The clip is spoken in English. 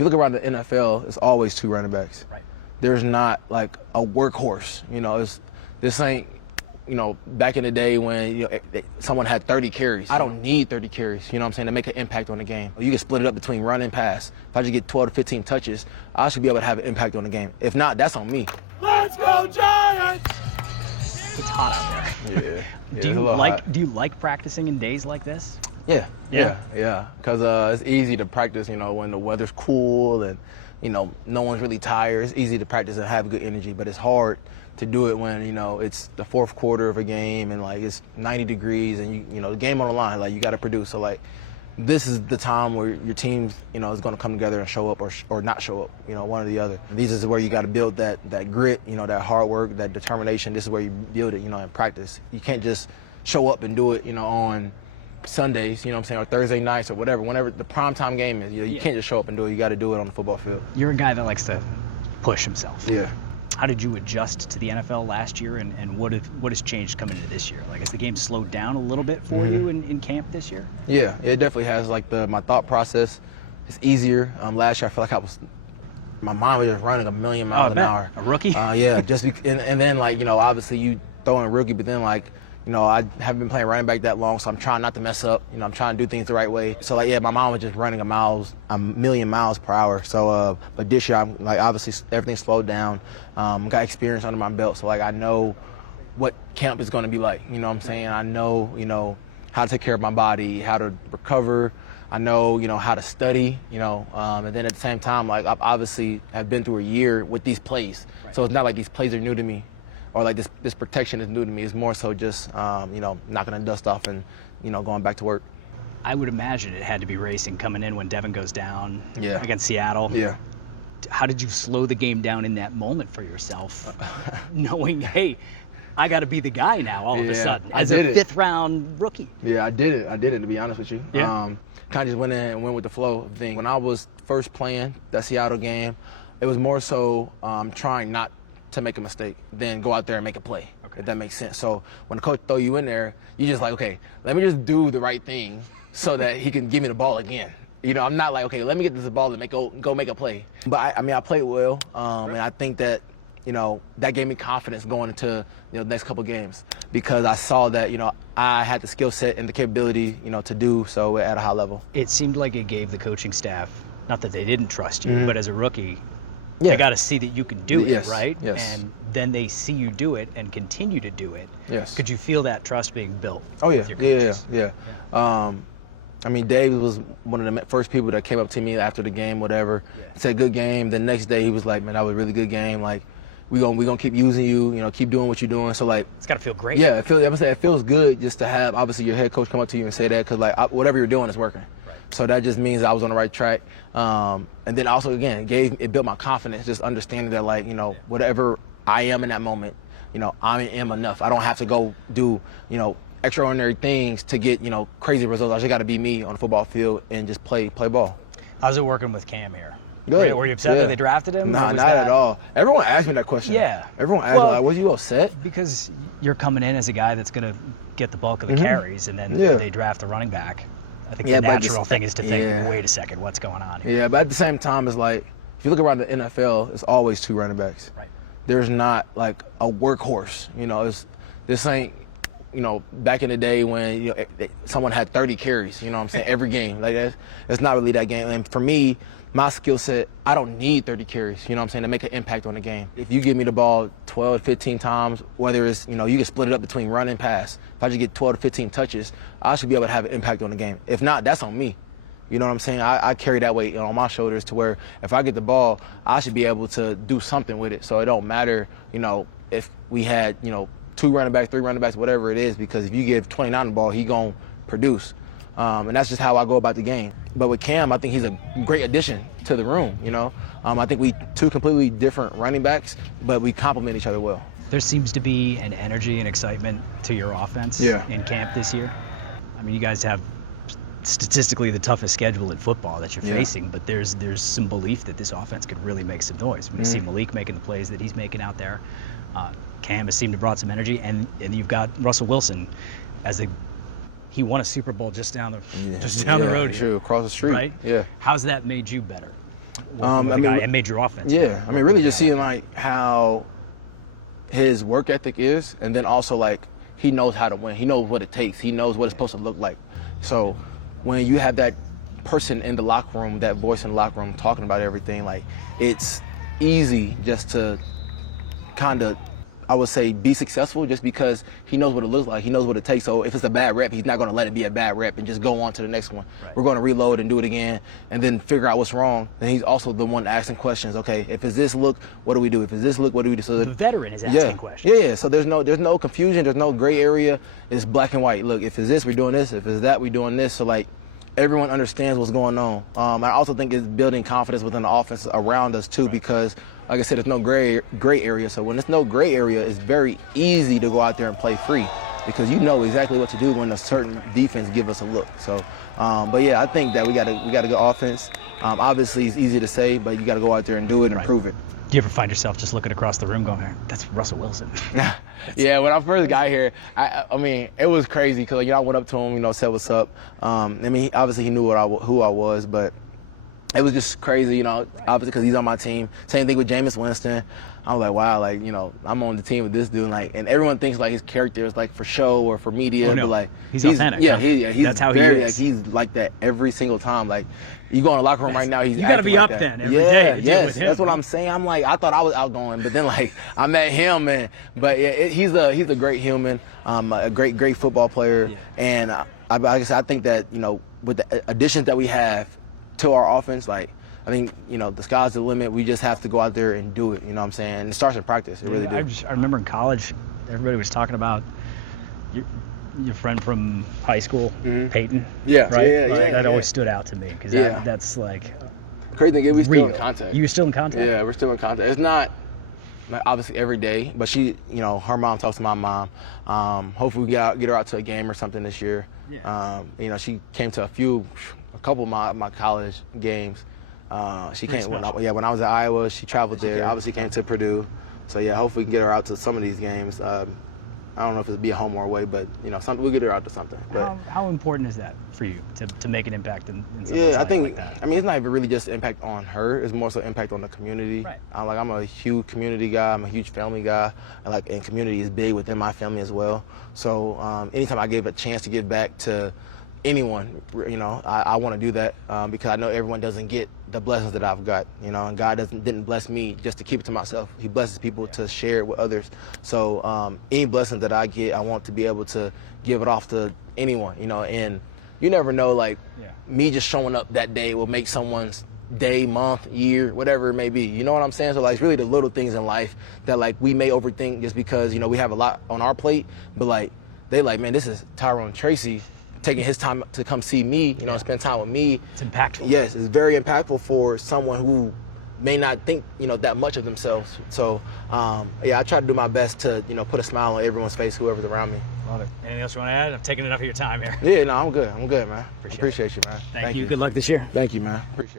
you look around the NFL, it's always two running backs. Right. There's not like a workhorse. This ain't, back in the day when someone had 30 carries. I don't need 30 carries, to make an impact on the game. You can split it up between run and pass. If I just get 12 to 15 touches, I should be able to have an impact on the game. If not, that's on me. Let's go Giants! It's hot out there. Yeah. Do you like practicing in days like this? Yeah. Because it's easy to practice, when the weather's cool and, no one's really tired. It's easy to practice and have good energy, but it's hard to do it when, it's the fourth quarter of a game and, it's 90 degrees and, the game on the line. You got to produce. So, this is the time where your team, is going to come together and show up or not show up, one or the other. These is where you got to build that grit, that hard work, that determination. This is where you build it, in practice. You can't just show up and do it, on Sundays, or Thursday nights or whatever. Whenever the primetime game is, you can't just show up and do it. You got to do it on the football field. You're a guy that likes to push himself. Yeah. How did you adjust to the NFL last year, and what has changed coming into this year? Has the game slowed down a little bit for you in camp this year? Yeah, it definitely has. My thought process is easier. Last year I felt like my mind was just running a million miles an hour. A rookie? Yeah, and then obviously you throw in a rookie, but then I haven't been playing running back that long, so I'm trying not to mess up. I'm trying to do things the right way. So my mind was just running a million miles per hour. So, but this year I'm obviously everything slowed down. Got experience under my belt, so I know what camp is going to be like. I know how to take care of my body, how to recover. I know how to study. And then at the same time, I obviously have been through a year with these plays, so it's not like these plays are new to me. Or this protection is new to me. It's more so just knocking the dust off and going back to work. I would imagine it had to be racing coming in when Devin goes down against Seattle. Yeah. How did you slow the game down in that moment for yourself, knowing, hey, I got to be the guy now all of a sudden as a fifth-round rookie? Yeah, I did it to be honest with you. Yeah. Kind of just went in and went with the flow thing. When I was first playing that Seattle game, it was more so trying not to make a mistake, then go out there and make a play, if that makes sense. So when the coach throw you in there, you just okay, let me just do the right thing so that he can give me the ball again. I'm not okay, let me get this ball and go make a play. But I played well, and I think that, that gave me confidence going into the next couple games because I saw that, I had the skill set and the capability, to do so at a high level. It seemed like it gave the coaching staff, not that they didn't trust you, but as a rookie, they got to see that you can do it, right? Yes. And then they see you do it and continue to do it. Yes. Could you feel that trust being built? Oh, yeah. With your coaches? Yeah. Dave was one of the first people that came up to me after the game, whatever. Said, good game. The next day he was like, man, that was a really good game. We gonna keep using you, keep doing what you're doing. So it's got to feel great. Yeah, it feels good just to have obviously your head coach come up to you and say that because whatever you're doing is working. So that just means I was on the right track. And then also, again, it built my confidence, just understanding that, whatever I am in that moment, I am enough. I don't have to go do, extraordinary things to get, crazy results. I just got to be me on the football field and just play ball. How's it working with Cam here? Good. Were you upset that they drafted him? Nah, not at all. Everyone asked me that question. Yeah. Everyone asked me, was you upset? Because you're coming in as a guy that's going to get the bulk of the carries, and then they draft a running back. I think the natural thing is to think, wait a second, what's going on here? Yeah, but at the same time, it's if you look around the NFL, it's always two running backs. Right. There's not a workhorse. This ain't, back in the day when someone had 30 carries. Every game. It's not really that game. And for me, my skill set, I don't need 30 carries. To make an impact on the game. If you give me the ball 12 to 15 times, whether it's you can split it up between run and pass. If I just get 12 to 15 touches, I should be able to have an impact on the game. If not, that's on me. I carry that weight on my shoulders to where if I get the ball, I should be able to do something with it. So it don't matter, if we had, 2 running backs, 3 running backs, whatever it is, because if you give 29 the ball, he gonna produce. And that's just how I go about the game. But with Cam, I think he's a great addition to the room, I think we 2 completely different running backs, but we complement each other well. There seems to be an energy and excitement to your offense in camp this year. You guys have statistically the toughest schedule in football that you're facing, but there's some belief that this offense could really make some noise. When you see Malik making the plays that he's making out there, Cam has seemed to brought some energy, and you've got Russell Wilson he won a Super Bowl just down the road. True, across the street. Right? Yeah. How's that made you better? and made your offense. Yeah, I mean, really just seeing like how his work ethic is, and then also like he knows how to win. He knows what it takes. He knows what it's supposed to look like. So when you have that person in the locker room, that voice in the locker room talking about everything, like it's easy just to kind of, I would say, be successful just because he knows what it looks like. He knows what it takes. So if it's a bad rep, he's not going to let it be a bad rep and just go on to the next one. Right. We're going to reload and do it again and then figure out what's wrong. And he's also the one asking questions. Okay, if it's this look, what do we do? If it's this look, what do we do? So the veteran is asking questions. Yeah. So there's no confusion. There's no gray area. It's black and white. Look, if it's this, we're doing this. If it's that, we're doing this. So like everyone understands what's going on. I also think it's building confidence within the offense around us too, because like I said, there's no gray area. So when there's no gray area, it's very easy to go out there and play free because you know exactly what to do when a certain defense give us a look. So, but yeah, I think that we got a good offense. Obviously, it's easy to say, but you got to go out there and do it and prove it. Do you ever find yourself just looking across the room going, that's Russell Wilson? Yeah, when I first got here, I mean, it was crazy because I went up to him, said what's up. I mean, obviously he knew who I was, but it was just crazy, obviously because he's on my team. Same thing with Jameis Winston. I was like, wow, like, I'm on the team with this dude, like, and everyone thinks like his character is like for show or for media, but like he's authentic. Yeah, he's that's how very, he is. Like, he's like that every single time. Like, you go in the locker room right now, he's you got to be like up that. then every day. To deal with him, that's what I'm saying. I'm like, I thought I was outgoing, but then like I met him, but yeah, he's a great human, a great football player, and like I said, I think that with the additions that we have to our offense, like. I think, the sky's the limit. We just have to go out there and do it, you know what I'm saying? And it starts in practice. It really does. I remember in college, everybody was talking about your friend from high school, Peyton. Yeah, right? Yeah. That always stood out to me because that's like crazy thing is we real. Still in contact. You still in contact? Yeah, we're still in contact. It's not like, obviously every day, but she, her mom talks to my mom. Hopefully we get her out to a game or something this year. Yeah. She came to a couple of my college games. She came when I was at Iowa. She traveled there. She obviously came to Purdue. So yeah, hopefully we can get her out to some of these games. I don't know if it'll be a home or away, but we'll get her out to something. But how important is that for you to make an impact in someone's life I think like that? I mean it's not even really just impact on her. It's more so impact on the community. Right. I'm a huge community guy. I'm a huge family guy, and community is big within my family as well. So anytime I give a chance to give back to anyone, I want to do that because I know everyone doesn't get the blessings that I've got, and God didn't bless me just to keep it to myself. He blesses people to share it with others. So any blessing that I get, I want to be able to give it off to anyone, and you never know, like me just showing up that day will make someone's day, month, year, whatever it may be. You know what I'm saying? So like it's really the little things in life that like we may overthink just because, we have a lot on our plate, but like they like, man, this is Tyrone Tracy taking his time to come see me, spend time with me. It's impactful. Yes, it's very impactful for someone who may not think, that much of themselves. So, I try to do my best to, put a smile on everyone's face, whoever's around me. Love it. Anything else you want to add? I've taken enough of your time here. Yeah, no, I'm good. I'm good, man. Appreciate you, man. Thank you. Good luck this year. Thank you, man. Appreciate it.